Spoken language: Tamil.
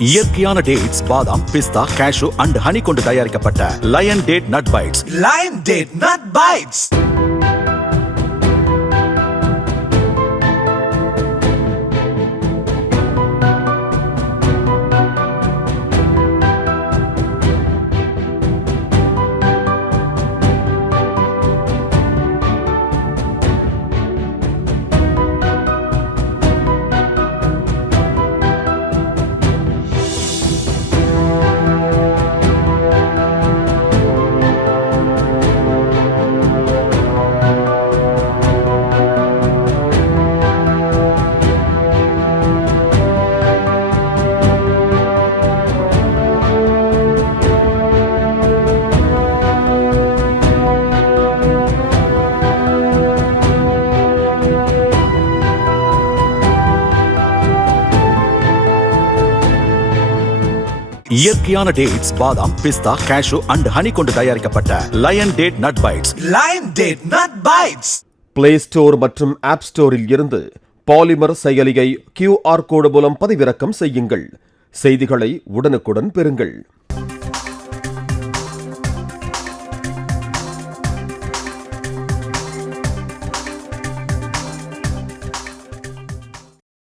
இயற்கையான டேட்ஸ், பாதாம், பிஸ்தா, கேஷு அண்ட் ஹனி கொண்டு தயாரிக்கப்பட்ட lion date nut bites. Lion Date Nut Bites. இயற்கையான டேட்ஸ், பாதாம், பிஸ்தா, கேஷு அண்ட் ஹனி கொண்டு தயாரிக்கப்பட்ட lion date nut bites. Lion Date Nut Bites. Play store மற்றும் ஆப் ஸ்டோரில் இருந்து பாலிமர் செயலியை QR கோடு மூலம் பதிவிறக்கம் செய்யுங்கள். செய்திகளை உடனுக்குடன் பெறுங்கள்.